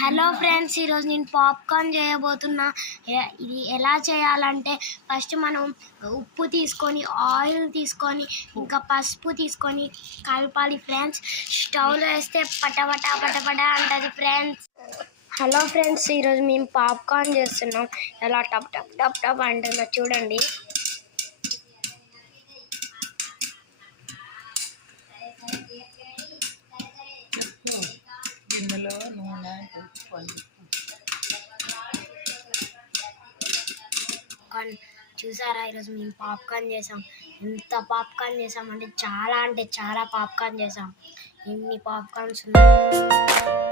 Hello friends, ఈరోజు నేను popcorn చేయబోతున్నా. ఇది ఎలా చేయాలంటే ఫస్ట్ మనం ఉప్పు తీసుకొని, ఆయిల్ తీసుకొని, ఇంకా పసుపు తీసుకొని కలపాలి ఫ్రెండ్స్. స్టవ్లో వేస్తే పటపట పటపట అంటుంది ఫ్రెండ్స్. హలో ఫ్రెండ్స్, ఈరోజు మేము పాప్కార్న్ చేస్తున్నాం. ఎలా టప్ టప్ టప్ టప్ అంటుందో చూడండి. గిన్నెలో నూనె పోసుకోవాలి. చూసారా, ఈరోజు మేము పాప్కార్న్ చేసాం. ఎంత పాప్కార్న్ చేసాం అంటే చాలా పాప్కార్న్ చేసాం. ఎన్ని పాప్కార్న్స్ ఉన్నాయి.